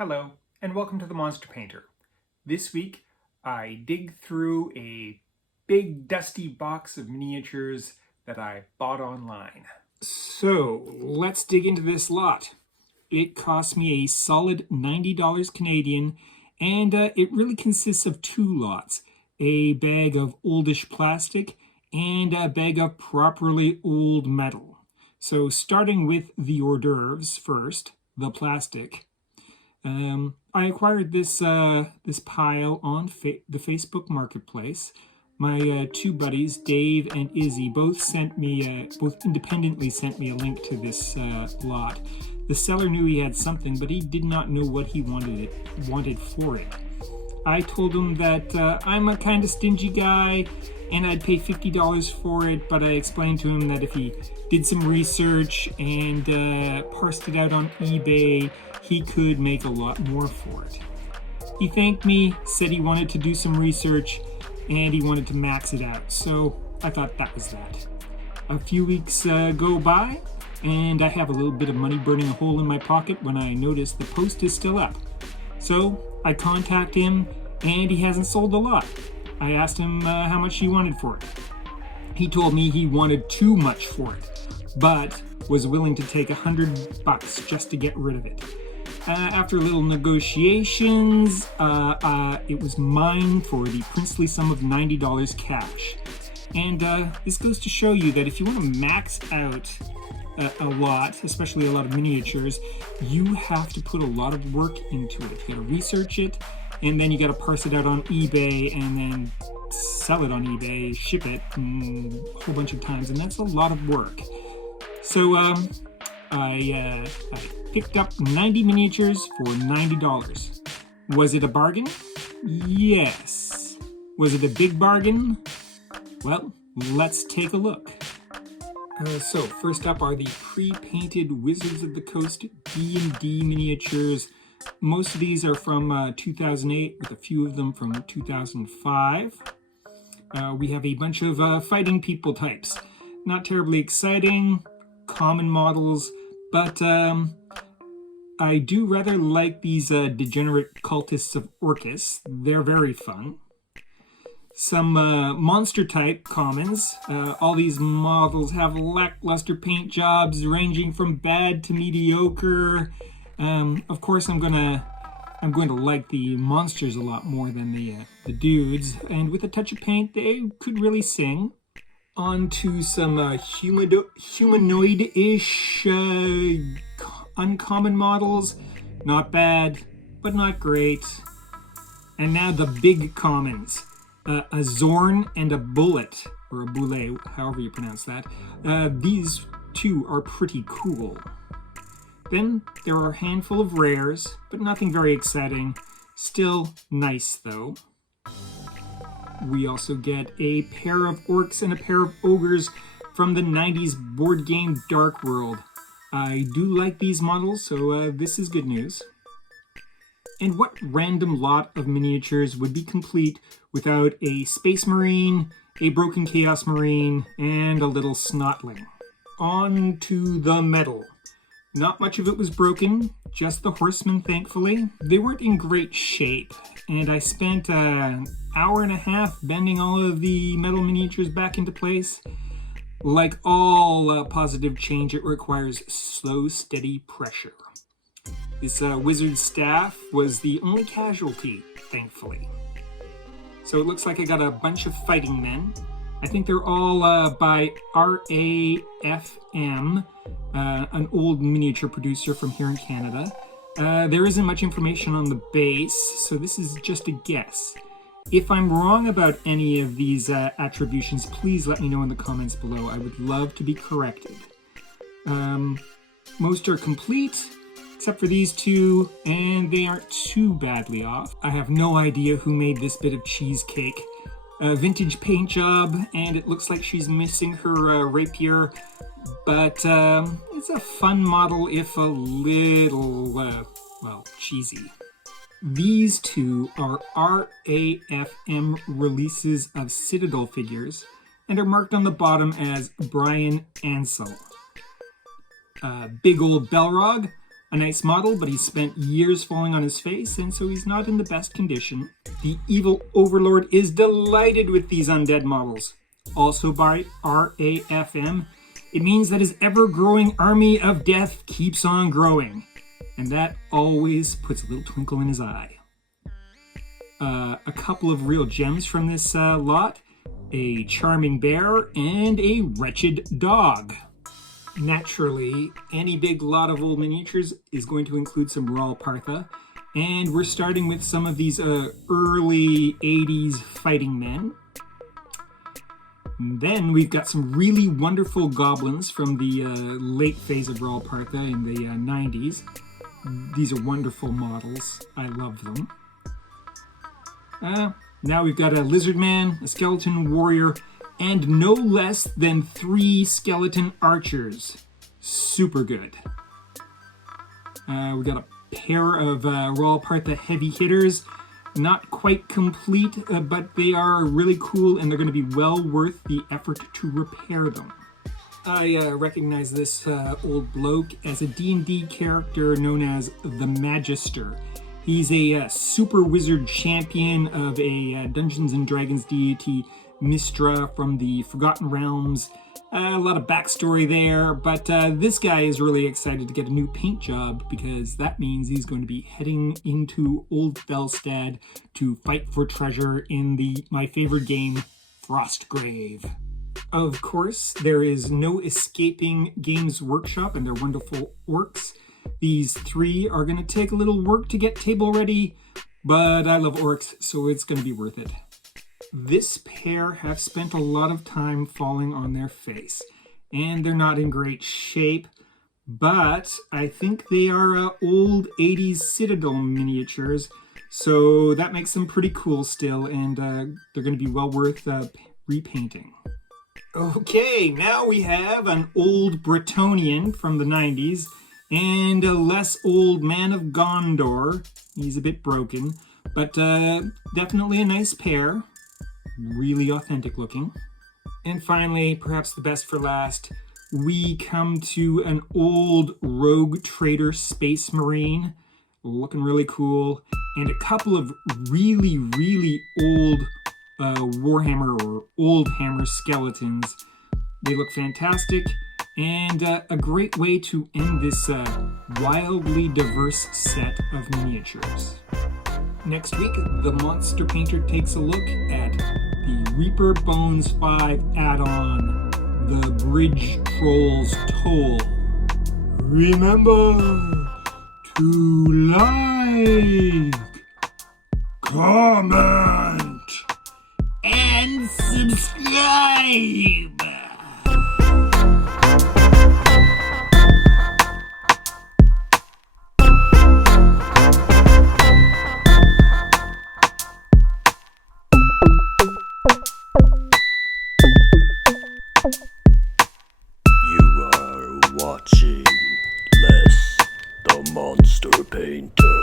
Hello, and welcome to the Monster Painter. This week, I dig through a big dusty box of miniatures that I bought online. So, let's dig into this lot. It cost me a solid $90 Canadian, and it really consists of two lots. A bag of oldish plastic and a bag of properly old metal. So, starting with the hors d'oeuvres first, the plastic. I acquired this pile on the Facebook Marketplace. My two buddies, Dave and Izzy, both independently sent me a link to this lot. The seller knew he had something, but he did not know what he wanted for it. I told him that I'm a kind of stingy guy and I'd pay $50 for it, but I explained to him that if he did some research and parsed it out on eBay, he could make a lot more for it. He thanked me, said he wanted to do some research, and he wanted to max it out, so I thought that was that. A few weeks go by, and I have a little bit of money burning a hole in my pocket when I notice the post is still up. So I contact him, and he hasn't sold the lot. I asked him how much he wanted for it. He told me he wanted too much for it, but was willing to take $100 just to get rid of it. After little negotiations, it was mine for the princely sum of $90 cash. And this goes to show you that if you want to max out a lot, especially a lot of miniatures, you have to put a lot of work into it. You got to research it, and then you got to parse it out on eBay, and then sell it on eBay, ship it a whole bunch of times, and that's a lot of work. So I picked up 90 miniatures for $90. Was it a bargain? Yes. Was it a big bargain? Well, let's take a look. So first up are the pre-painted Wizards of the Coast D&D miniatures. Most of these are from 2008, with a few of them from 2005. We have a bunch of fighting people types. Not terribly exciting, common models, but I do rather like these degenerate cultists of Orcs. They're very fun. Some monster type commons. All these models have lackluster paint jobs ranging from bad to mediocre. Of course, I'm going to like the monsters a lot more than the dudes, and with a touch of paint, they could really sing. On to some humanoid-ish uncommon models. Not bad, but not great. And now the big commons. A Zorn and a Bullet, or a Boulet, however you pronounce that. These two are pretty cool. Then there are a handful of rares, but nothing very exciting. Still nice, though. We also get a pair of orcs and a pair of ogres from the 90s board game Dark World. I do like these models, so this is good news. And what random lot of miniatures would be complete without a Space Marine, a Broken Chaos Marine, and a little Snotling? On to the metal. Not much of it was broken, just the horsemen, thankfully. They weren't in great shape, and I spent an hour and a half bending all of the metal miniatures back into place. Like all positive change, it requires slow, steady pressure. This wizard staff was the only casualty, thankfully. So it looks like I got a bunch of fighting men. I think they're all by RAFM, an old miniature producer from here in Canada. There isn't much information on the base, so this is just a guess. If I'm wrong about any of these attributions, please let me know in the comments below. I would love to be corrected. Most are complete, except for these two, and they aren't too badly off. I have no idea who made this bit of cheesecake. A vintage paint job, and it looks like she's missing her rapier, but it's a fun model, if a little, well, cheesy. These two are RAFM releases of Citadel figures, and are marked on the bottom as Brian Ansell. Big old Belrog, a nice model, but he's spent years falling on his face, and so he's not in the best condition. The evil overlord is delighted with these undead models. Also by RAFM, it means that his ever-growing army of death keeps on growing. And that always puts a little twinkle in his eye. A couple of real gems from this lot. A charming bear and a wretched dog. Naturally, any big lot of old miniatures is going to include some Raw Partha. And we're starting with some of these early 80s fighting men. And then we've got some really wonderful goblins from the late phase of Raw Partha in the 90s. These are wonderful models. I love them. Now we've got a lizard man, a skeleton warrior, and no less than 3 skeleton archers. Super good. We've got a pair of Raw Partha heavy hitters. Not quite complete, but they are really cool and they're going to be well worth the effort to repair them. I recognize this old bloke as a D&D character known as the Magister. He's a super wizard champion of a Dungeons & Dragons deity, Mistra from the Forgotten Realms. A lot of backstory there, but this guy is really excited to get a new paint job because that means he's going to be heading into Old Felstad to fight for treasure in my favorite game, Frostgrave. Of course, there is no escaping Games Workshop and their wonderful orcs. These 3 are going to take a little work to get table ready, but I love orcs, so it's going to be worth it. This pair have spent a lot of time falling on their face, and they're not in great shape, but I think they are old 80s Citadel miniatures, so that makes them pretty cool still, and they're going to be well worth repainting. Okay, now we have an old Bretonnian from the 90s, and a less old man of Gondor. He's a bit broken, but definitely a nice pair. Really authentic looking. And finally, perhaps the best for last, we come to an old rogue trader space marine, looking really cool, and a couple of really, really old Warhammer or Old Hammer skeletons. They look fantastic, and a great way to end this wildly diverse set of miniatures. Next week, the Monster Painter takes a look at the Reaper Bones 5 add-on, the Bridge Trolls Toll. Remember to like, comment, and subscribe! You are watching Les the Monster Painter.